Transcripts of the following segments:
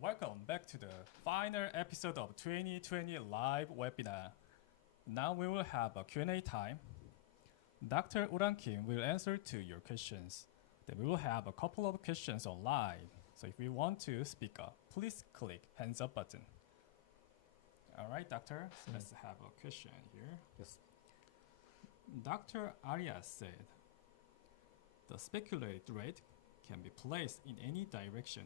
Welcome back to the final episode of 2020 live webinar. Now we will have a Q&A time. Dr. Uran Kim will answer to your questions. Then we will have a couple of questions online. So if you want to speak up, please click hands up button. All right, doctor, so let's have a question here. Yes. Dr. Arias said, the speculate rate can be placed in any direction.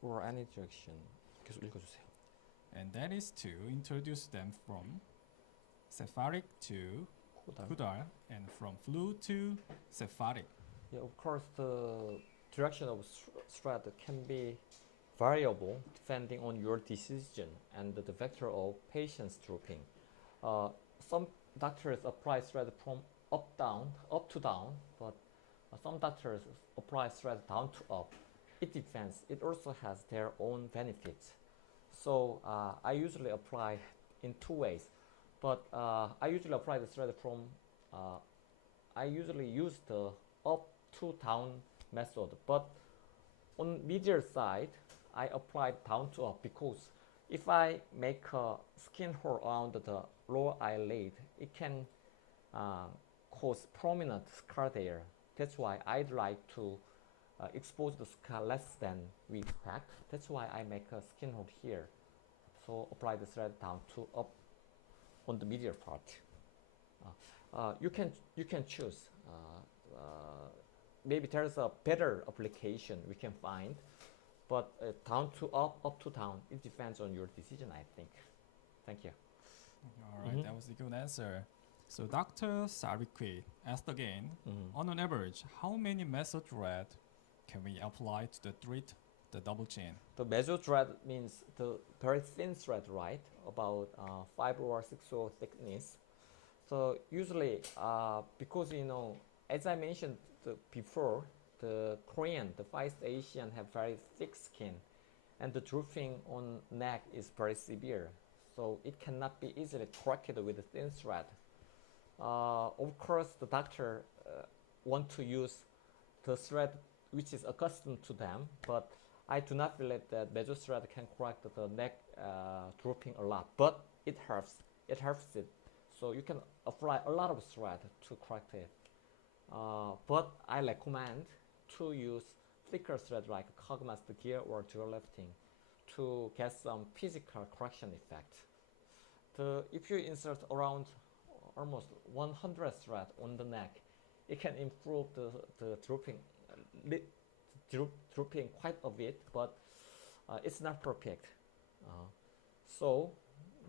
Or any direction. 계속 읽어주세요. And that is to introduce them from cephalic to caudal and from fluid to cephalic. Yeah, of course, the direction of thread can be variable depending on your decision and the vector of patient's drooping. Some doctors apply thread from up to down, but some doctors apply thread down to up. It depends. It also has their own benefits. So I usually apply in two ways, but I usually apply the thread from, I usually use the up to down method, but on medial side, I apply down to up because if I make a skin hole around the lower eyelid, it can cause prominent scar there. That's why I'd like to expose the scar less than we expect. That's why I make a skin hole here. So apply the thread down to up on the medial part. You can choose. Maybe there's a better application we can find, but down to up to down. It depends on your decision, I think. Thank you. All right, that was a good answer. So Dr. Sarikwi asked again, on an average, how many meso thread can we apply to treat the double chin? The meso thread means the very thin thread, right? About 5 or 6 or thickness. So usually, because as I mentioned before, the Korean, the Far East Asian have very thick skin, and the drooping on neck is very severe. So it cannot be easily corrected with a thin thread. Of course, the doctor want to use the thread which is accustomed to them, but I do not believe that meso thread can correct the neck drooping a lot, but it helps. It helps it. So you can apply a lot of thread to correct it. But I recommend to use thicker thread like Cogmaster gear or dual lifting to get some physical correction effect. If you insert around almost 100 thread on the neck, it can improve the drooping quite a bit, but it's not perfect. So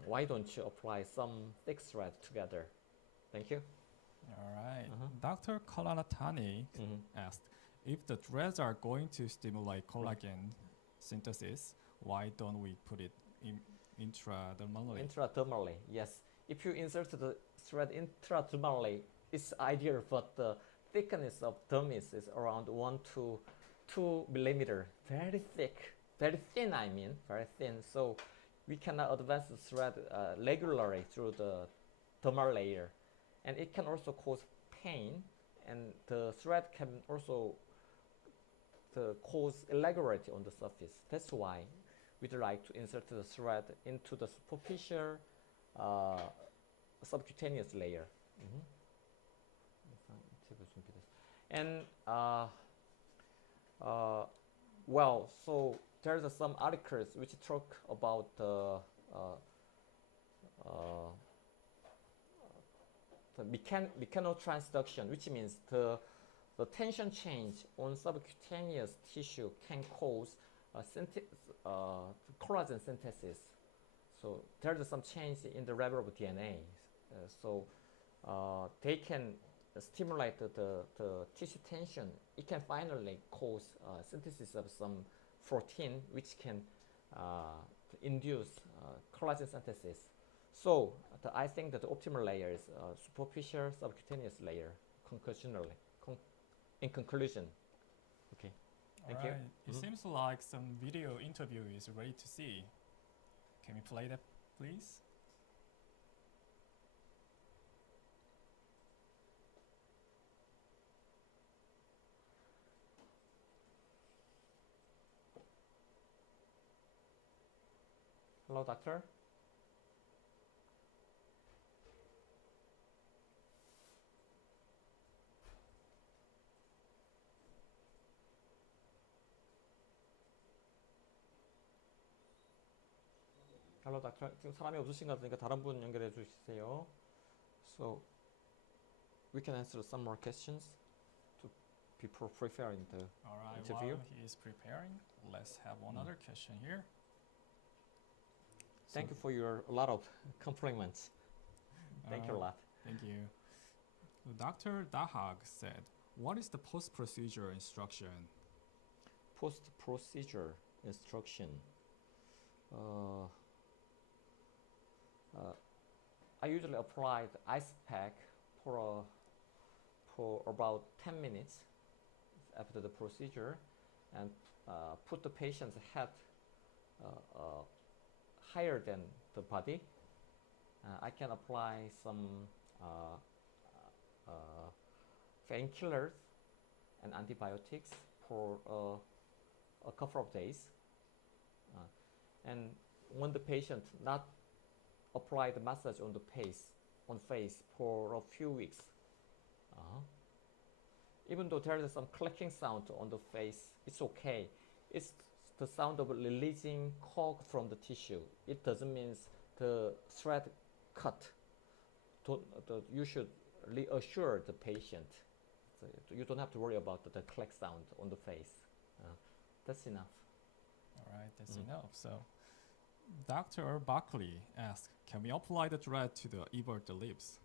why don't you apply some thick thread together? Thank you. All right. Dr. Kalanatani asked, if the threads are going to stimulate collagen synthesis, why don't we put it intradermally? Intradermally, yes. If you insert the thread intradermally, it's ideal, but the thickness of dermis is around 1 to 2 millimeter. Very thick, very thin, very thin. So we cannot advance the thread regularly through the dermal layer. And it can also cause pain, and the thread can also cause irregularity on the surface. That's why we'd like to insert the thread into the superficial subcutaneous layer. And well, so there's some articles which talk about the mechanotransduction, which means the tension change on subcutaneous tissue can cause collagen synthesis. So there's some change in the level of DNA. So they can stimulate the tissue tension. It can finally cause synthesis of some protein which can induce collagen synthesis. So I think that the optimal layer is superficial subcutaneous layer, conclusionally. In conclusion. Okay. Thank you. It seems like some video interview is ready to see. Can we play that, please? Hello, doctor. Hello, doctor. 지금 사람이 없으신 것 같으니까 다른 분 연결해 주세요. So we can answer some more questions to before preparing the All right, interview. while he is preparing, let's have one other question here. Thank you for your a lot of compliments. Thank you a lot. Thank you. Dr. Dahag said, what is the post-procedure instruction? Post-procedure instruction. I usually apply the ice pack for about 10 minutes after the procedure and put the patient's head higher than the body. I can apply some painkillers and antibiotics for a couple of days. And when the patient not apply the massage on the face for a few weeks, even though there is some clicking sound on the face, it's okay. It's the sound of releasing cork from the tissue. It doesn't mean the thread cut. You should reassure the patient. So you don't have to worry about the click sound on the face. That's enough. All right, that's enough. So, Dr. Buckley asked, can we apply the thread to the evert lips?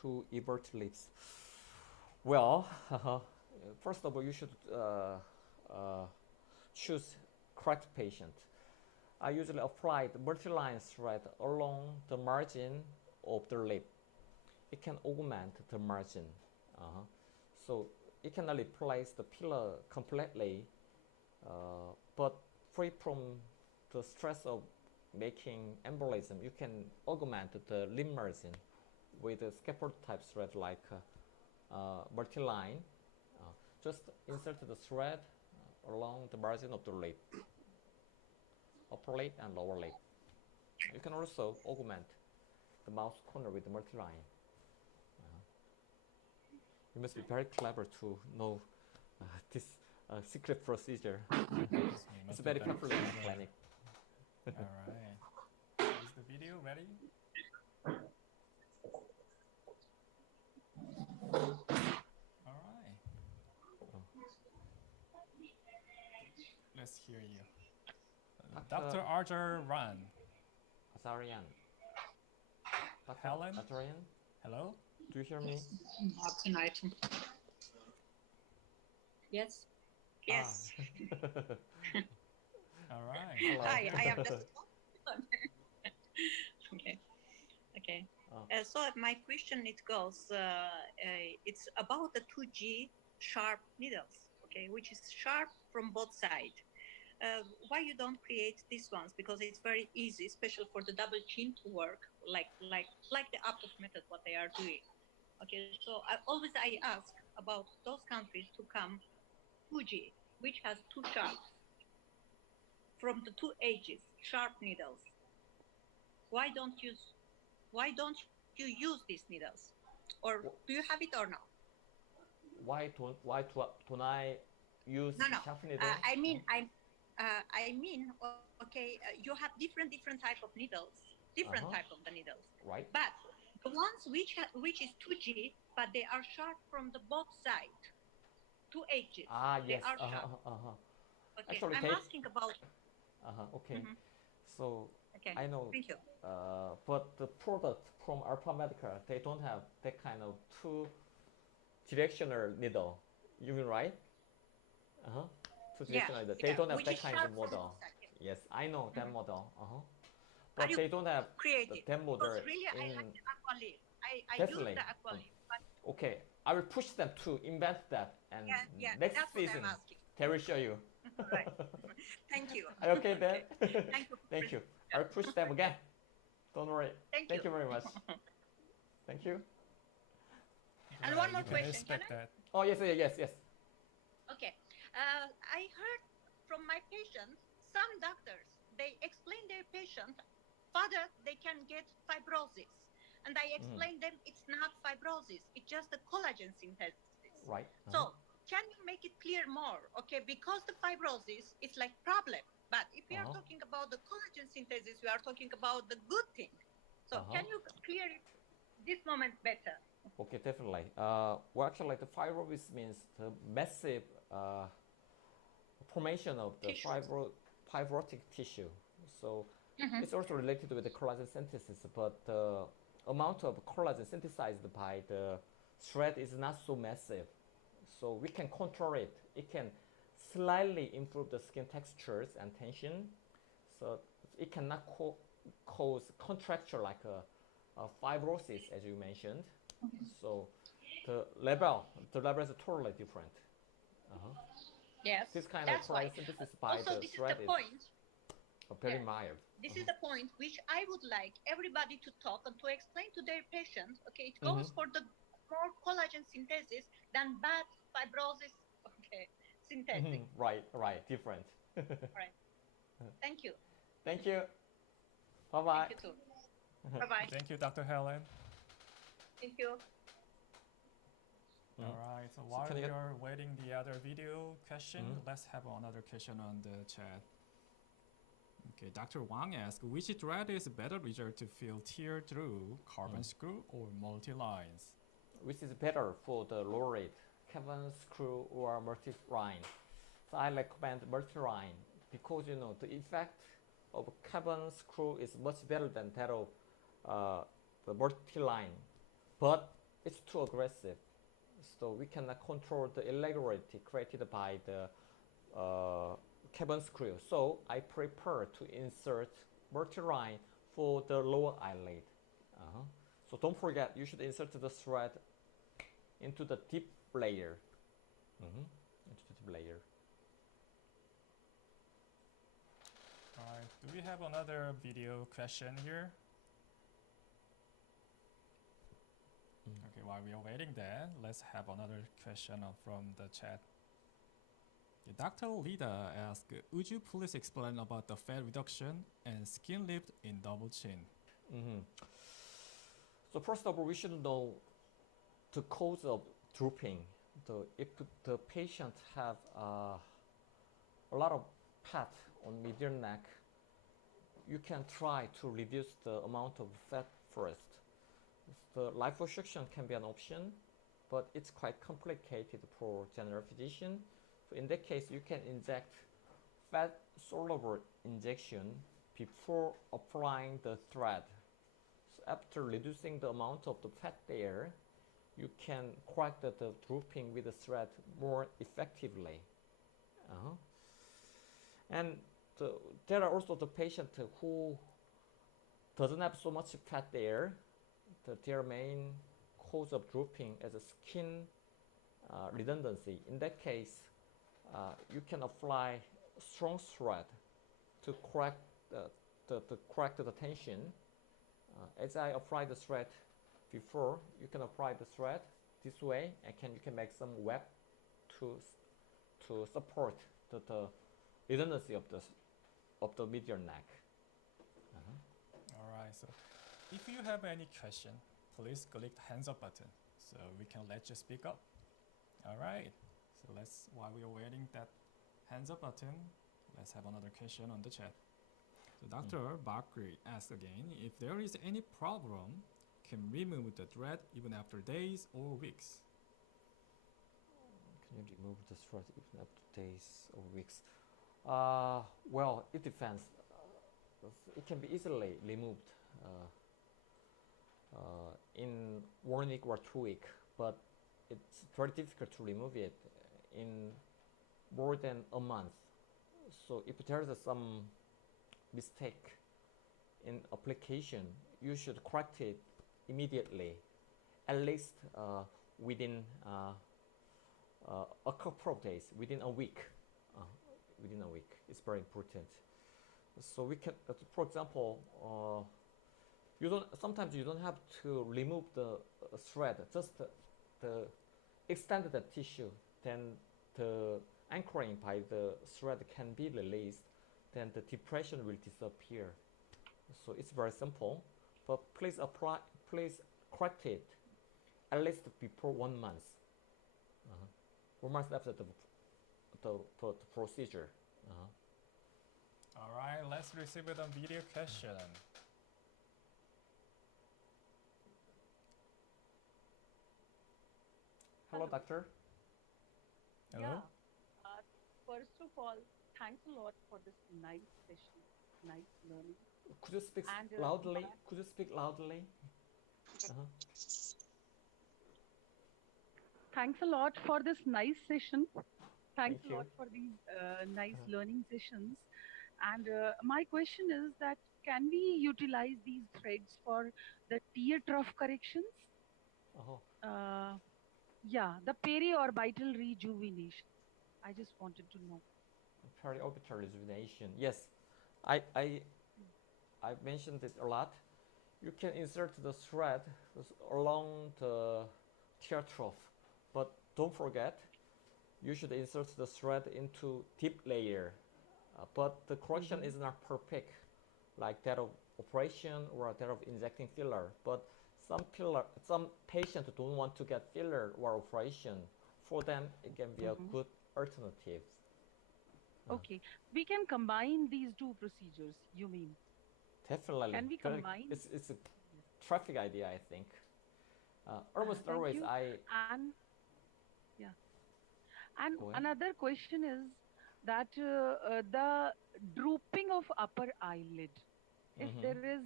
To evert lips. Well, first of all, you should choose correct patient. I usually apply the multi-line thread along the margin of the lip. It can augment the margin. So it cannot replace the pillar completely, but free from the stress of making embolism, you can augment the lip margin with a scaffold type thread like multi-line. Just insert the thread along the margin of the lip, upper lip and lower lip. You can also augment the mouth corner with the multi-line. You must be very clever to know this secret procedure. It's very popular in the clinic. All right. Is the video ready? All right. Let's hear you. Dr. Arthur Ran. Azarian. Dr. Helen? Azarian, Hello? do you hear me? Not tonight. Yes. Yes. All right. Hello. Hi, I am just. Okay. Okay. So my question it goes. It's about the 2G sharp needles. Okay, which is sharp from both sides. Why you don't create these ones? Because it's very easy, especially for the double chin to work, like the Aptos method, what they are doing. Okay, so I ask about those countries to come 2G, which has two sharps from the two edges, sharp needles. Why don't you use these needles, or do you have it or not? Why don't I use No. sharp needle? I mean, okay, you have different type of needles, different type of the needles, right? but the ones which is 2G, but they are sharp from the both sides, two edges. Yes. They are sharp. Okay, Actually, I'm asking about. Okay. So Okay. I know. Thank you. But the product from Alfa Medical, they don't have that kind of two directional needle. You mean right? Two directional needle. They don't have which that is kind sharp of from model. both sides. Yes, I know that model. Are But you they don't have creative? that model Because really, I in. like the aqualift. I Definitely. use the aqualift, but Okay, I will push them to invent that, and next that's season what I'm asking. they will show you. Right. Thank you. Are you okay then? Thank you. Thank you. I will push them again. Don't worry. Thank you. very much. Thank you. And Right, one more you can question, expect can I? that. Oh yes. Okay. I heard from my patients, some doctors, they explain can get fibrosis. And I explained them it's not fibrosis, it's just the collagen synthesis. Right. So can you make it clear more? Okay, because the fibrosis is like problem, but if we are talking about the collagen synthesis, we are talking about the good thing. So can you clear it this moment better? Okay, definitely. Well, actually, the fibrosis means the massive formation of the fibrotic tissue. So it's also related with the collagen synthesis, but the amount of collagen synthesized by the thread is not so massive. So we can control it. It can slightly improve the skin textures and tension. So it cannot cause contracture like a fibrosis, as you mentioned. So the level is totally different. Yes, This kind that's of why. collagen synthesis by Also, the this is thread the point. very mild. This is the point which I would like everybody to talk and to explain to their patients. Okay, it goes for the more collagen synthesis than bad fibrosis. Okay, synthesis. Right, different. Right. Thank you. Thank you. Bye bye. Thank you too. Bye bye. Thank you, Dr. Helen. Thank you. All right. So while we are waiting the other video question, let's have another question on the chat. Okay, Dr. Wang asked, which thread is better result to fill tear through carbon screw or multi-lines? Which is better for the low rate, carbon screw or multi-line? So I recommend multi-line because the effect of carbon screw is much better than that of the multi-line, but it's too aggressive. So we cannot control the irregularity created by the carbon screw. So I prefer to insert multi-line for the lower eyelid. So don't forget, you should insert the thread into the deep layer. Into the deep layer. All right. Do we have another video question here? Okay, while we are waiting there, let's have another question from the chat. Dr. Lida asked, would you please explain about the fat reduction and skin lift in double chin? So first of all, we should know the cause of drooping. If the patient have a lot of fat on median neck, you can try to reduce the amount of fat first. The liposuction can be an option, but it's quite complicated for general physician. So in that case, you can inject fat soluble injection before applying the thread. So after reducing the amount of the fat there, you can correct the drooping with the thread more effectively. And there are also the patient who doesn't have so much fat there. Their main cause of drooping is a skin redundancy. In that case, you can apply strong thread to correct the tension. As I apply the thread before, you can apply the thread this way, and you can make some web to support the redundancy of the medial neck. All right. So if you have any question, please click the hands up button so we can let you speak up. All right. So while we are waiting that hands up button, let's have another question on the chat. So Dr. Bakri asked again, if there is any problem, can remove the thread even after days or weeks? Can you remove the thread even after days or weeks? Well, it depends. It can be easily removed in 1 week or 2 weeks, but it's very difficult to remove it in more than a month. So if there is some mistake in application, you should correct it immediately, at least within a couple of days, within a week. It's very important. So we can, for example, sometimes you don't have to remove the thread, just the extend the tissue, then the anchoring by the thread can be released, then the depression will disappear. So it's very simple. but please correct it at least before 1 month. 1 month after the procedure. All right, let's receive a video question. Hello, doctor. Hello. Yeah. First of all, thanks a lot for this nice session, nice learning. Could you speak And, loudly? Could you speak loudly? Thanks a lot for this nice session. Thanks Thank a lot you. for these nice learning sessions. And my question is that can we utilize these threads for the tear trough corrections? Oh, Yeah, the periorbital rejuvenation. I just wanted to know. periorbital rejuvenation. Yes, I mentioned it a lot. You can insert the thread along the tear trough, but don't forget, you should insert the thread into deep layer. But the correction is not perfect, like that of operation or that of injecting filler. But some patients don't want to get filler or operation. For them, it can be a good alternative. Okay, we can combine these two procedures, you mean? Definitely. Can we combine? It's a traffic idea, I think. Almost Thank always you. And yeah, and Go ahead. another question is that the drooping of upper eyelid, if there is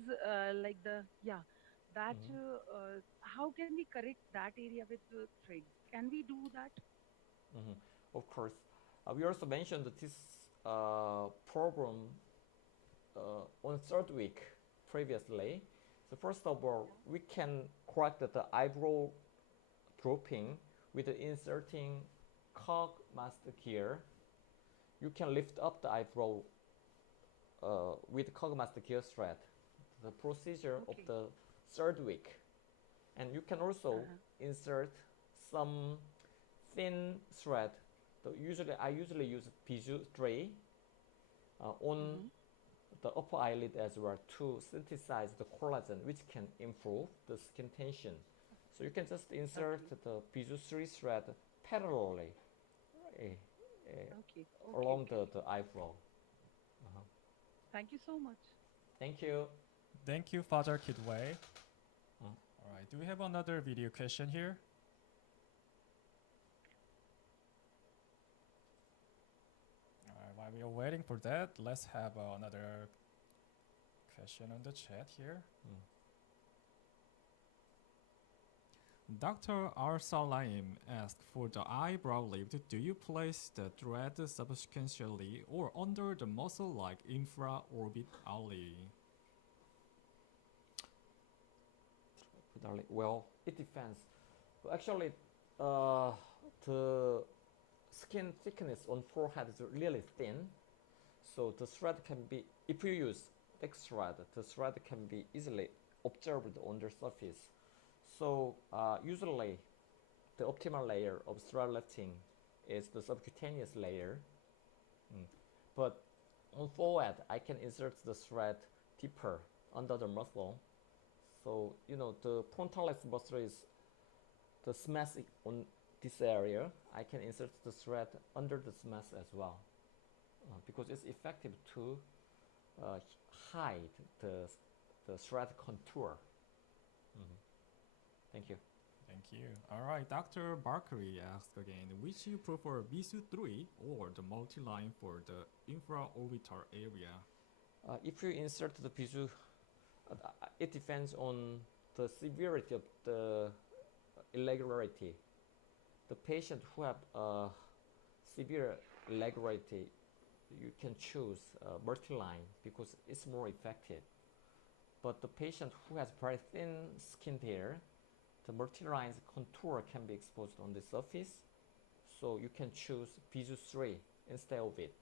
how can we correct that area with the threads? Can we do that? Of course. We also mentioned that this problem on third week previously. So first of all, we can correct the eyebrow drooping with inserting cog master gear. You can lift up the eyebrow with cog master gear thread. The procedure of the third week, and you can also insert some thin thread. I usually use Bijou 3 on the upper eyelid as well to synthesize the collagen, which can improve the skin tension. So you can just insert the Bijou 3 thread parallelly along the eyebrow. Thank you so much. Thank you. Thank you, Father Kidway. All right, do we have another video question here? All right, while we are waiting for that, let's have another question on the chat here. Dr. Arsalaim asked, for the eyebrow lift, do you place the thread subsequentially or under the muscle like infraorbitally? Well, it depends. Actually, the skin thickness on forehead is really thin, so the thread can be, if you use thick thread, the thread can be easily observed on the surface. So usually the optimal layer of thread lifting is the subcutaneous layer. But on forehead, I can insert the thread deeper under the muscle. So, the frontalis muscle is the smash on this area. I can insert the thread under the smash as well, because it's effective to hide the thread contour. Thank you. Thank you. All right, Dr. Barkery asked again, which you prefer, BSU 3 or the multi-line for the infraorbital area? If you insert the BSU, it depends on the severity of the irregularity. The patient who have severe irregularity, you can choose multi-line because it's more effective. But the patient who has very thin skin there, the multi-line's contour can be exposed on the surface, so you can choose BSU 3 instead of it.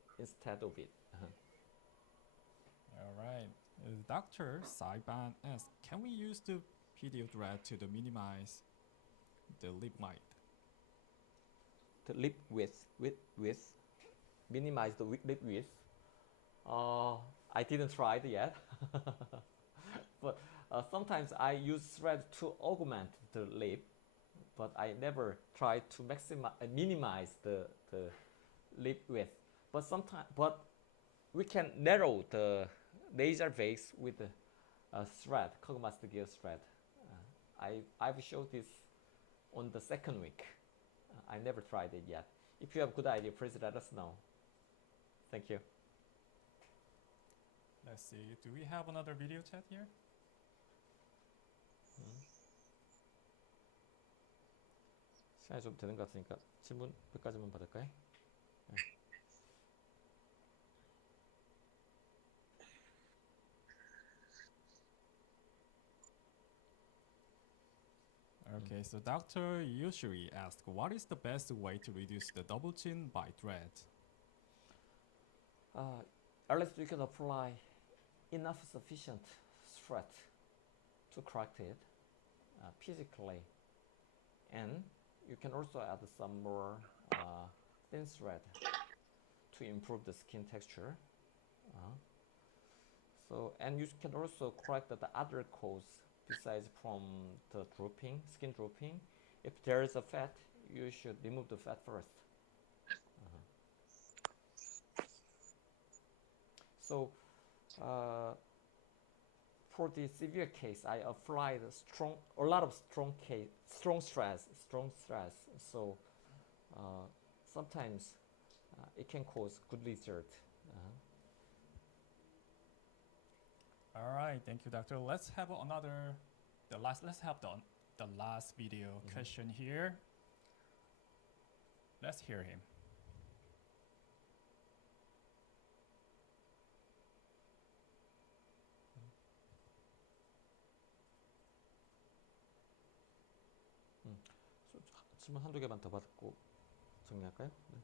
All right. Dr. Saiban asks, can we use the PDO thread to minimize the lip mite? The lip width, minimize the lip width. I didn't try it yet, but Sometimes I use thread to augment the lip, but I never try to minimize the lip width. But we can narrow the nasal base with a thread, Kogomaster gear thread. I've showed this on the second week. I never tried it yet. If you have a good idea, please let us know. Thank you. Let's see. Do we have another video chat here? 시간이 좀 되는 것 같으니까 질문 몇 가지만 받을까요? 네. Okay, so doctor usually asks, what is the best way to reduce the double chin by thread? At least you can apply enough sufficient thread to correct it physically, and you can also add some more thin thread to improve the skin texture. And you can also correct the other cause besides from the drooping, skin drooping. If there is a fat, you should remove the fat first. So for the severe case, I applied a lot of strong stress. So sometimes it can cause good result. All right, thank you, doctor. Let's have let's have the last video question here. Let's hear him. 질문 한두 개만 더 받고 정리할까요? 네.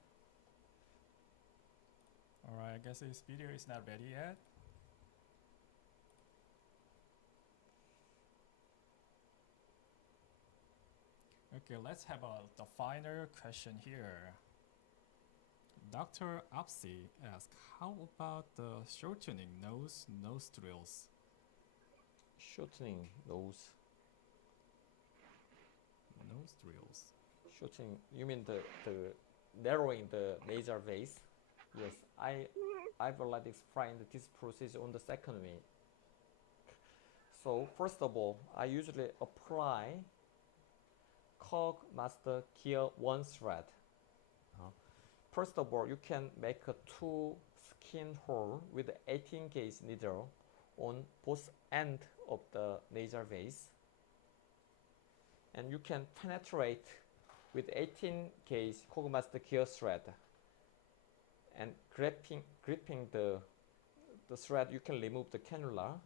All right, I guess this video is not ready yet. Okay, let's have the final question here. Dr. Apsi asks, how about the shortening nostrils? Shortening nose. Nostrils. Shortening, you mean the narrowing the nasal base? Yes, I've already explained this process on the second week. So first of all, I usually apply Collagen Gear 1 thread. First of all, you can make a 2 skin hole with 18 gauge needle on both ends of the nasal base, and you can penetrate with 18 gauge Collagen Gear thread, and gripping the thread, you can remove the cannula,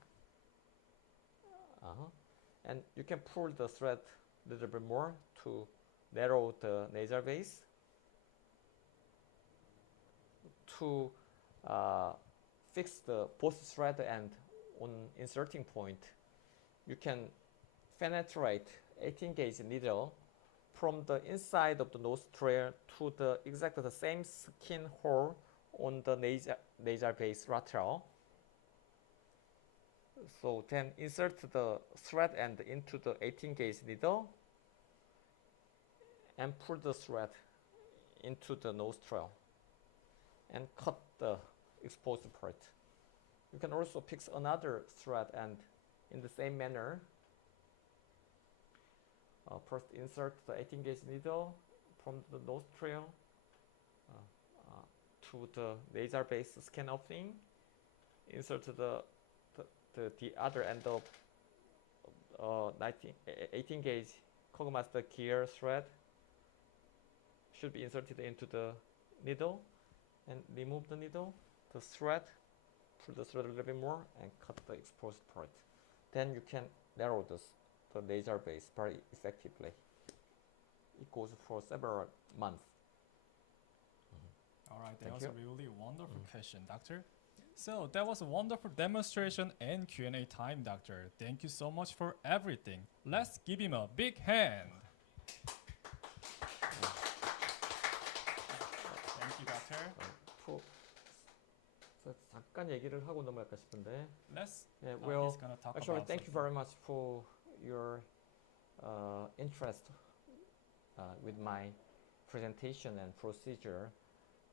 and you can pull the thread a little bit more to narrow the nasal base. To fix the both thread and on inserting point, you can penetrate 18 gauge needle from the inside of the nostril to the exactly the same skin hole on the nasal base lateral. So then insert the thread end into the 18 gauge needle and pull the thread into the nostril and cut the exposed part. You can also pick another thread end in the same manner. First insert the 18 gauge needle from the nostril to the nasal base skin opening. Insert the other end of 18 gauge Collagen Gear thread should be inserted into the needle, and remove the needle, the thread, pull the thread a little bit more, and cut the exposed part. Then you can narrow the nasal base very effectively. It goes for several months. All right, that Thank was you. a really wonderful question, doctor. So that was a wonderful demonstration and Q&A time, doctor. Thank you so much for everything. Let's give him a big hand. Thank you, doctor. 그래서 잠깐 얘기를 하고 넘어갈까 싶은데. Let's. Yeah, He's well, gonna talk actually, about thank you something. very much for your interest with my presentation and procedure.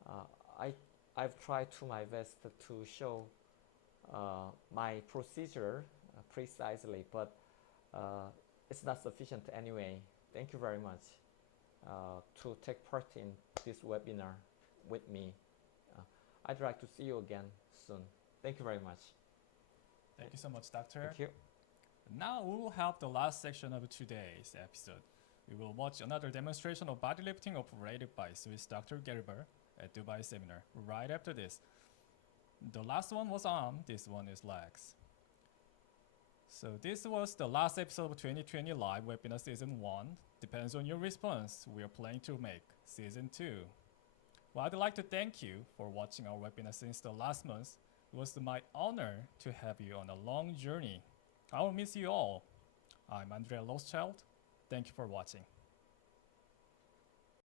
Uh, I I've tried to my best to show my procedure precisely, but it's not sufficient anyway. Thank you very much to take part in this webinar with me. I'd like to see you again soon. Thank you very much. Thank you so much, Doctor. Thank you. Now we will have the last section of today's episode. We will watch another demonstration of body lifting operated by Swiss Dr. Gerber at Dubai seminar right after this. The last one was arm, this one is legs. So this was the last episode of 2020 Live Webinar Season 1. Depends on your response, we are planning to make Season 2. Well, I'd like to thank you for watching our webinar since the last month. It was my honor to have you on a long journey. I will miss you all. I'm Andrea Lostchild. Thank you for watching.